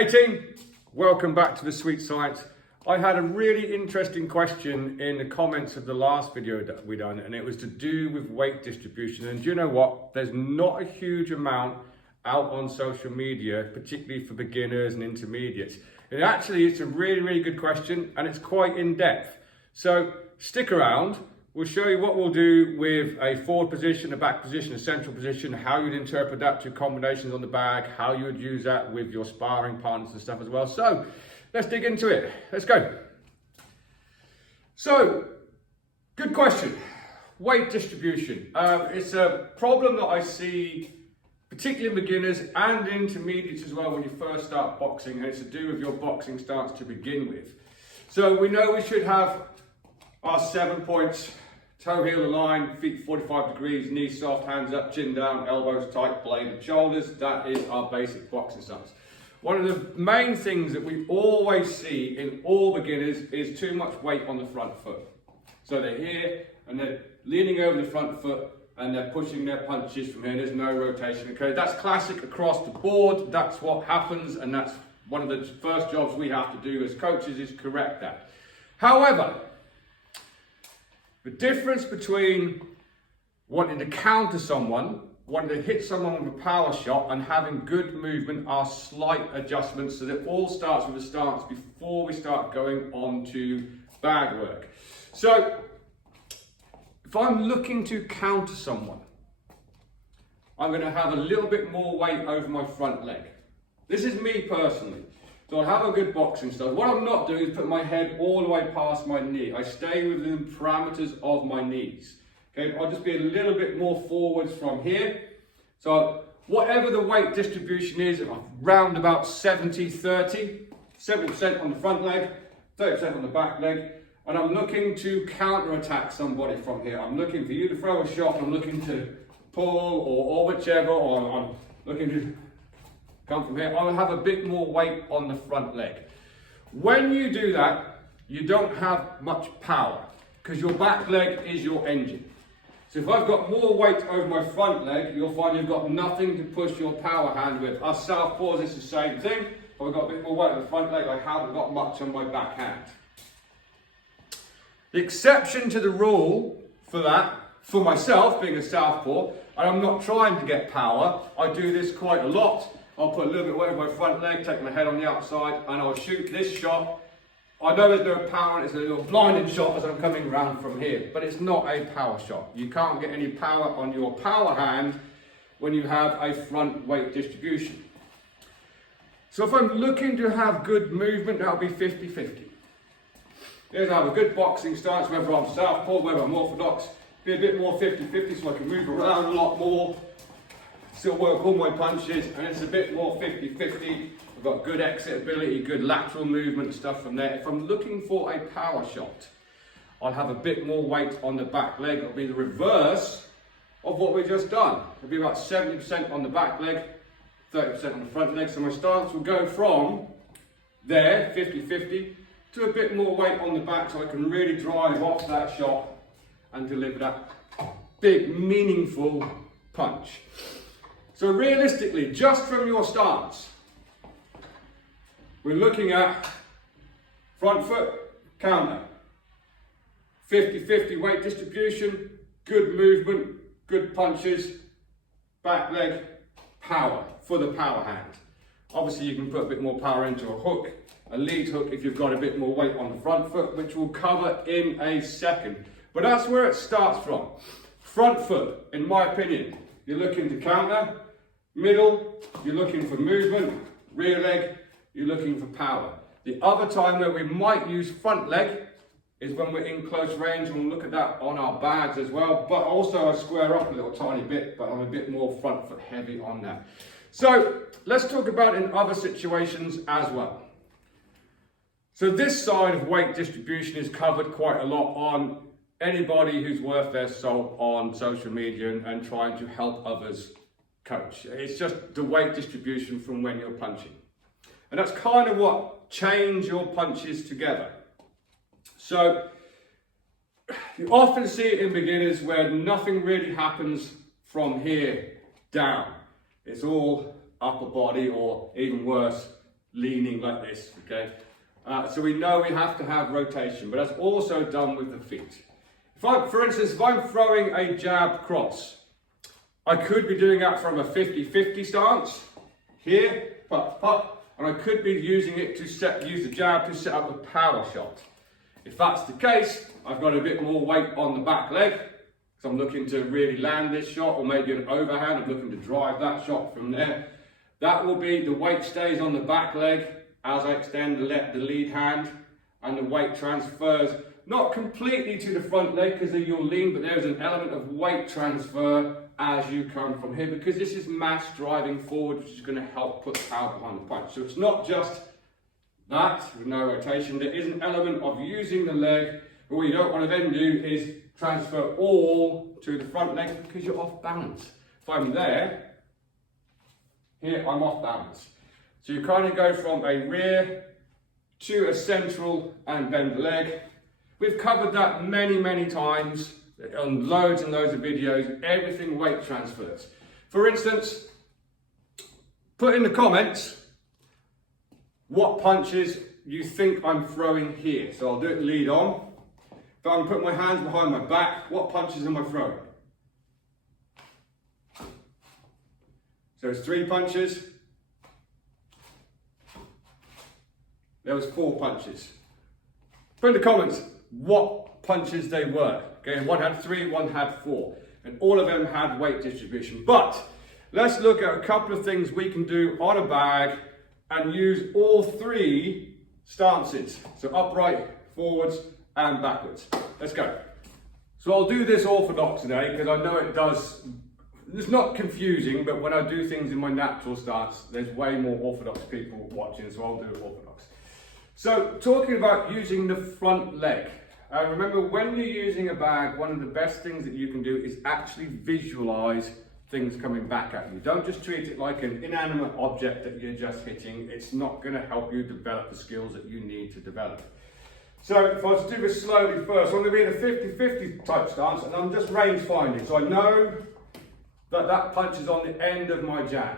Hey team, welcome back to the Sweet Science. I had a really interesting question in the comments of the last video that we done, and it was to do with weight distribution. And do you know what? There's not a huge amount out on social media, particularly for beginners and intermediates. And actually, it's a really good question, and it's quite in depth. So stick around. We'll show you what we'll do with a forward position, a back position, a central position, how you'd interpret that to combinations on the bag, how you would use that with your sparring partners and stuff as well. So let's dig into it. Let's go. So, good question. Weight distribution. It's a problem that I see particularly in beginners and intermediates as well when you first start boxing, and it's to do with your boxing stance to begin with. So we know we should have our 7 points: toe heel aligned, feet 45 degrees, knees soft, hands up, chin down, elbows tight, bladed shoulders. That is our basic boxing stance. One of the main things that we always see in all beginners is too much weight on the front foot. So they're here and they're leaning over the front foot and they're pushing their punches from here. There's no rotation. Okay, that's classic across the board. That's what happens, and that's one of the first jobs we have to do as coaches is correct that. However, the difference between wanting to counter someone, wanting to hit someone with a power shot, and having good movement are slight adjustments, so that it all starts with a stance before we start going on to bag work. So if I'm looking to counter someone, I'm going to have a little bit more weight over my front leg. This is me personally. So I'll have a good boxing style. What I'm not doing is put my head all the way past my knee. I stay within the parameters of my knees. Okay, I'll just be a little bit more forwards from here. So whatever the weight distribution is, round about 70-30, 70% on the front leg, 30% on the back leg. And I'm looking to counter-attack somebody from here. I'm looking for you to throw a shot, I'm looking to pull or whichever, or I'm looking to come from here. I'll have a bit more weight on the front leg. When you do that, you don't have much power because your back leg is your engine. So if I've got more weight over my front leg, you'll find you've got nothing to push your power hand with. Us southpaws, it's the same thing. If I've got a bit more weight on the front leg, I haven't got much on my back hand. The exception to the rule for that, for myself being a southpaw, and I'm not trying to get power, I do this quite a lot. I'll put a little bit of weight on my front leg, take my head on the outside, and I'll shoot this shot. I know there's no power, it's a little blinding shot as I'm coming around from here, but it's not a power shot. You can't get any power on your power hand when you have a front weight distribution. So if I'm looking to have good movement, that'll be 50-50. Here's I have a good boxing stance, whether I'm southpaw, whether I'm orthodox, be a bit more 50-50 so I can move around a lot more. Still work all my punches, and it's a bit more 50-50. I've got good exit ability, good lateral movement stuff from there. If I'm looking for a power shot, I'll have a bit more weight on the back leg. It'll be the reverse of what we've just done. It'll be about 70% on the back leg, 30% on the front leg. So my stance will go from there, 50-50, to a bit more weight on the back so I can really drive off that shot and deliver that big, meaningful punch. So realistically, just from your stance, we're looking at front foot, counter, 50-50 weight distribution, good movement, good punches, back leg, power for the power hand. Obviously you can put a bit more power into a hook, a lead hook if you've got a bit more weight on the front foot, which we'll cover in a second. But that's where it starts from. Front foot, in my opinion, you're looking to counter. Middle, you're looking for movement. Rear leg, you're looking for power. The other time where we might use front leg is when we're in close range, and we'll look at that on our bags as well. But also I square up a little tiny bit, but I'm a bit more front foot heavy on that. So let's talk about in other situations as well. So this side of weight distribution is covered quite a lot on anybody who's worth their salt on social media and trying to help others coach. It's just the weight distribution from when you're punching. And that's kind of what chains your punches together. So you often see it in beginners where nothing really happens from here down. It's all upper body, or even worse, leaning like this, okay? So we know we have to have rotation, but that's also done with the feet. For instance, if I'm throwing a jab cross, I could be doing that from a 50-50 stance, here, pop, and I could be using it to use the jab to set up a power shot. If that's the case, I've got a bit more weight on the back leg, because I'm looking to really land this shot, or maybe an overhand, I'm looking to drive that shot from there. That will be, the weight stays on the back leg as I extend the lead hand, and the weight transfers, not completely to the front leg because you'll lean, but there's an element of weight transfer as you come from here, because this is mass driving forward, which is going to help put power behind the punch. So it's not just that with no rotation, there is an element of using the leg, but what you don't want to then do is transfer all to the front leg because you're off balance. If I'm there, here I'm off balance. So you kind of go from a rear to a central and bend the leg. We've covered that many times on loads and loads of videos, everything weight transfers. For instance, put in the comments what punches you think I'm throwing here. So I'll do it lead on. If I'm putting my hands behind my back, what punches am I throwing? So it's 3 punches. There was 4 punches. Put in the comments what punches they were. Okay, one had 3, one had 4, and all of them had weight distribution. But let's look at a couple of things we can do on a bag and use all 3 stances. So upright, forwards, and backwards. Let's go. So I'll do this orthodox today because I know it's not confusing, but when I do things in my natural stance, there's way more orthodox people watching, so I'll do it orthodox. So talking about using the front leg. Remember, when you're using a bag, one of the best things that you can do is actually visualize things coming back at you. Don't just treat it like an inanimate object that you're just hitting. It's not going to help you develop the skills that you need to develop. So if I was to do this slowly first, I'm going to be in a 50-50 type stance, and I'm just range finding. So I know that that punch is on the end of my jab.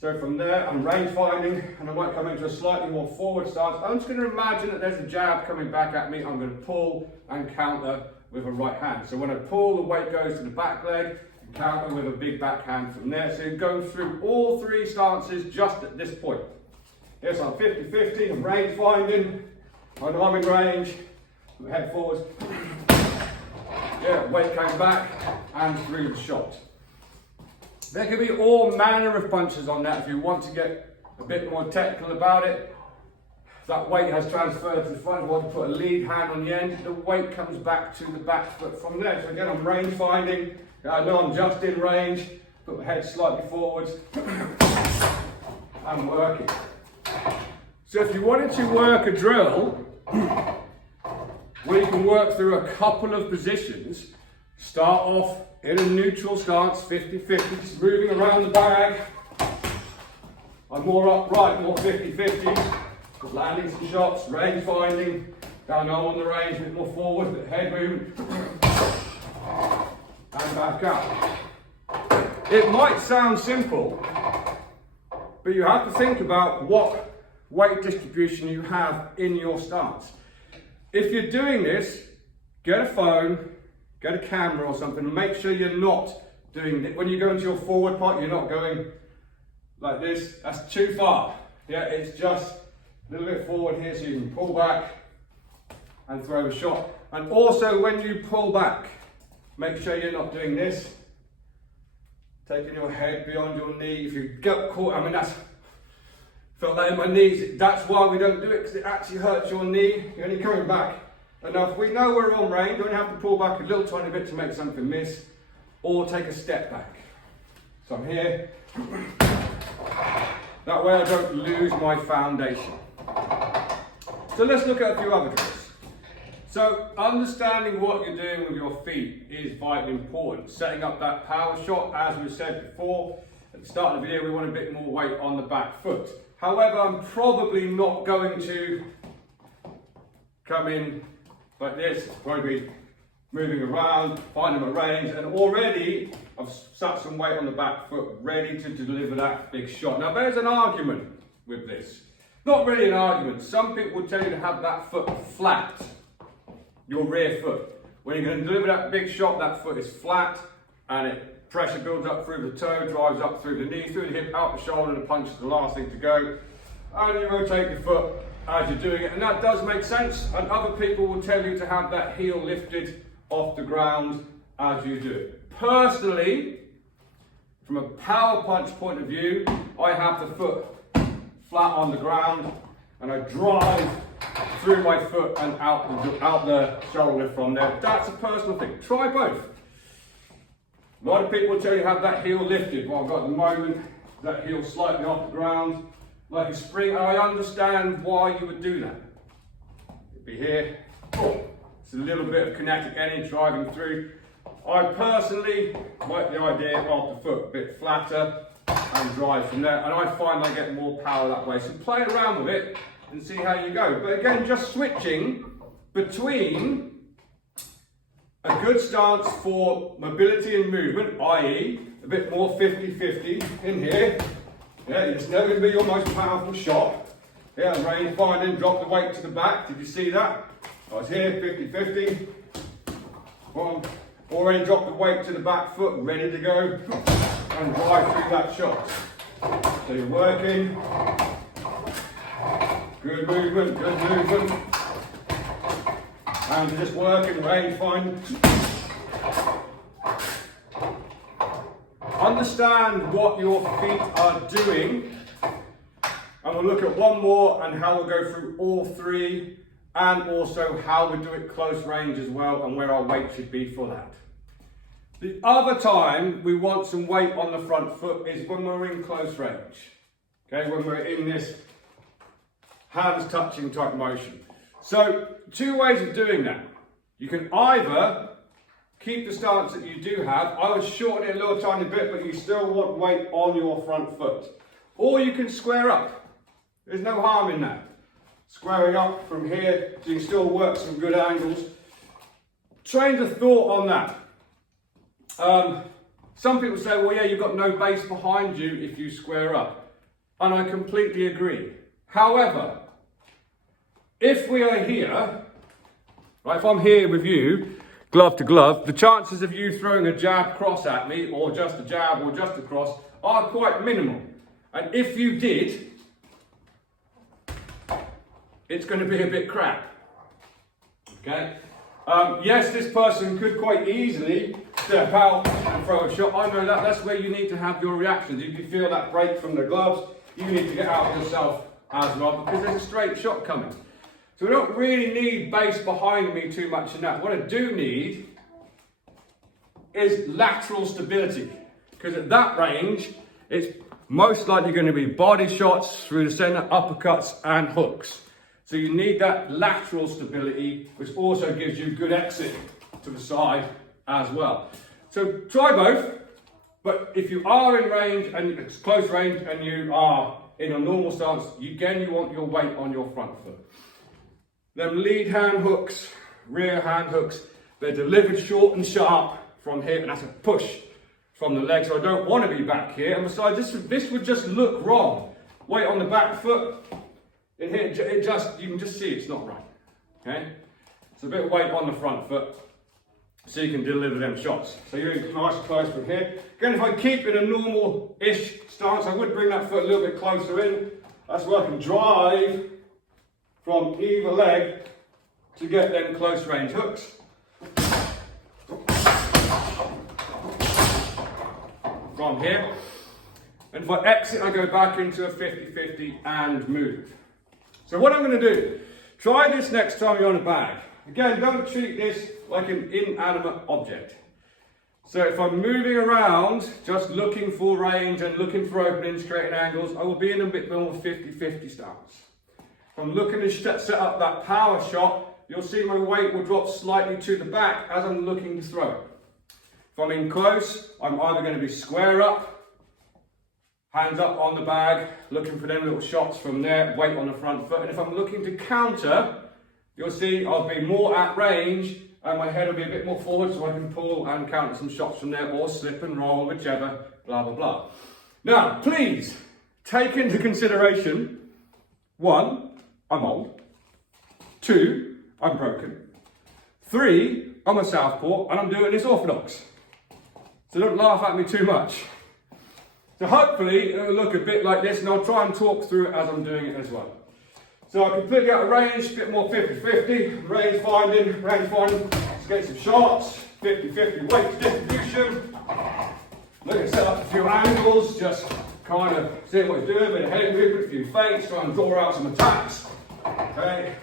So from there, I'm range finding, and I might come into a slightly more forward stance. I'm just going to imagine that there's a jab coming back at me. I'm going to pull and counter with a right hand. So when I pull, the weight goes to the back leg, and counter with a big backhand from there. So you go through all 3 stances just at this point. Yes, I'm 50-50, I'm range finding. I know I'm in range, head forwards. Yeah, weight comes back and through the shot. There can be all manner of punches on that if you want to get a bit more technical about it. If that weight has transferred to the front, you want to put a lead hand on the end, the weight comes back to the back foot from there. So again, I'm range finding. I know I'm just in range, put my head slightly forwards. I'm working. So if you wanted to work a drill where you can work through a couple of positions, start off in a neutral stance, 50-50, just moving around the bag. I'm more upright, more 50-50, just landing some shots, range finding, down low on the range, a bit more forward, but head movement, and back up. It might sound simple, but you have to think about what weight distribution you have in your stance. If you're doing this, get a phone, get a camera or something, and make sure you're not doing it. When you go into your forward part, you're not going like this. That's too far. Yeah, it's just a little bit forward here so you can pull back and throw a shot. And also when you pull back, make sure you're not doing this. Taking your head beyond your knee. If you get caught, I mean felt that in my knees. That's why we don't do it, because it actually hurts your knee. You're only coming back enough. We know we're on range. You only have to pull back a little tiny bit to make something miss, or take a step back. So I'm here. That way I don't lose my foundation. So let's look at a few other drills. So understanding what you're doing with your feet is vitally important. Setting up that power shot, as we said before, at the start of the video, we want a bit more weight on the back foot. However, I'm probably not going to come in like this. It's probably moving around, finding my range, and already I've sat some weight on the back foot, ready to deliver that big shot. Now there's an argument with this. Not really an argument. Some people will tell you to have that foot flat, your rear foot. When you're going to deliver that big shot, that foot is flat and pressure builds up through the toe, drives up through the knee, through the hip, out the shoulder, and the punch is the last thing to go. And you rotate your foot as you're doing it, and that does make sense. And other people will tell you to have that heel lifted off the ground as you do it. Personally, from a power punch point of view, I have the foot flat on the ground and I drive through my foot and out the shoulder from there. That's a personal thing. Try both. A lot of people tell you have that heel lifted. Well, I've got at the moment that heel slightly off the ground, like a spring, and I understand why you would do that. It'd be here. Oh, it's a little bit of kinetic energy driving through. I personally like the idea of the foot a bit flatter and drive from there, and I find I get more power that way. So play around with it and see how you go. But again, just switching between a good stance for mobility and movement, i.e. a bit more 50-50 in here. Yeah, it's never going to be your most powerful shot. Yeah, range finding, drop the weight to the back. Did you see that? I was here, 50-50. One. Already dropped the weight to the back foot, ready to go, and drive through that shot. So you're working. Good movement. And you're just working, range find. Understand what your feet are doing. And we'll look at one more and how we'll go through all three, and also how we do it close range as well, and where our weight should be for that. The other time we want some weight on the front foot is when we're in close range. Okay, when we're in this hands touching type motion. So, two ways of doing that. You can either keep the stance that you do have. I would shorten it a little tiny bit, but you still want weight on your front foot. Or you can square up. There's no harm in that. Squaring up from here, so you can still work some good angles. Train the thought on that. Some people say, well, yeah, you've got no base behind you if you square up. And I completely agree. However, if we are here, right, if I'm here with you, glove to glove, the chances of you throwing a jab cross at me, or just a jab or just a cross, are quite minimal. And if you did, it's going to be a bit crap. Okay? Yes, this person could quite easily step out and throw a shot. I know that. That's where you need to have your reactions. If you feel that break from the gloves, you need to get out yourself as well, because there's a straight shot coming. So we don't really need base behind me too much in that. What I do need is lateral stability, because at that range, it's most likely going to be body shots through the center, uppercuts and hooks. So you need that lateral stability, which also gives you good exit to the side as well. So try both, but if you are in range and it's close range and you are in a normal stance, you want your weight on your front foot. Then lead hand hooks, rear hand hooks, they're delivered short and sharp from here, and that's a push from the leg. So I don't want to be back here. And besides, this would just look wrong. Weight on the back foot. In here, you can just see it's not right. Okay? So a bit of weight on the front foot so you can deliver them shots. So you're in nice close from here. Again, if I keep in a normal-ish stance, I would bring that foot a little bit closer in. That's where I can drive from either leg to get them close range hooks. From here. And if I exit, I go back into a 50-50 and move. So what I'm going to do, try this next time you're on a bag. Again, don't treat this like an inanimate object. So if I'm moving around, just looking for range and looking for openings, creating angles, I will be in a bit more 50-50 stance. If I'm looking to set up that power shot, you'll see my weight will drop slightly to the back as I'm looking to throw it. If I'm in close, I'm either going to be square up, hands up on the bag, looking for them little shots from there, weight on the front foot. And if I'm looking to counter, you'll see I'll be more at range and my head will be a bit more forward so I can pull and counter some shots from there, or slip and roll, whichever, blah, blah, blah. Now, please, take into consideration, 1, I'm old, 2, I'm broken, 3, I'm a southpaw and I'm doing this orthodox. So don't laugh at me too much. So hopefully it'll look a bit like this, and I'll try and talk through it as I'm doing it as well. So I'm completely out of range, a bit more 50-50, range finding, let's get some shots, 50-50 weight distribution. Look at set up a few angles, just kind of see what he's doing, a bit of head movement, a few feints, try and draw out some attacks. Okay.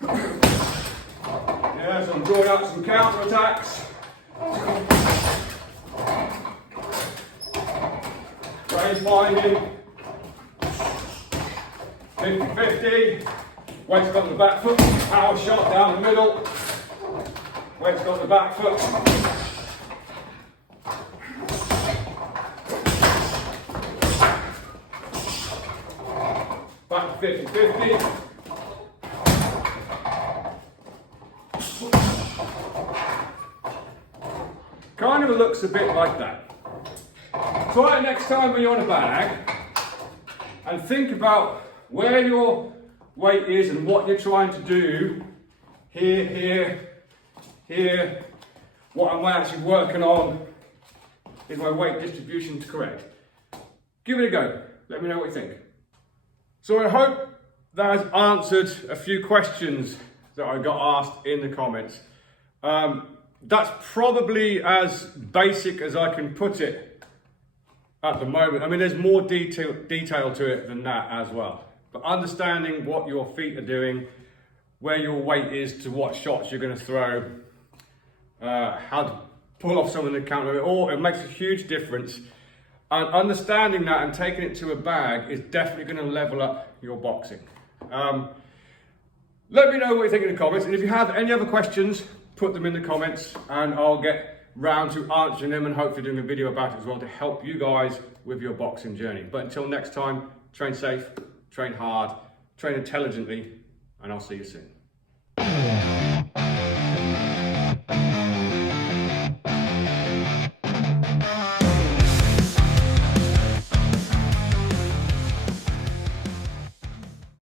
Yeah, so I'm drawing out some counter attacks. Range finding, 50-50, weight's got the back foot, power shot down the middle, weight's got the back foot. Back to 50-50. Kind of looks a bit like that. Try it next time when you're on a bag and think about where your weight is and what you're trying to do. Here. What am I actually working on? Is my weight distribution correct? Give it a go. Let me know what you think. So I hope that has answered a few questions that I got asked in the comments. That's probably as basic as I can put it at the moment. I mean, there's more detail to it than that as well. But understanding what your feet are doing, where your weight is to what shots you're going to throw, how to pull off some of the counter, it makes a huge difference. And understanding that and taking it to a bag is definitely going to level up your boxing. Let me know what you think in the comments, and if you have any other questions, put them in the comments and I'll get round to answering them and hopefully doing a video about it as well to help you guys with your boxing journey. But until next time, train safe, train hard, train intelligently, and I'll see you soon.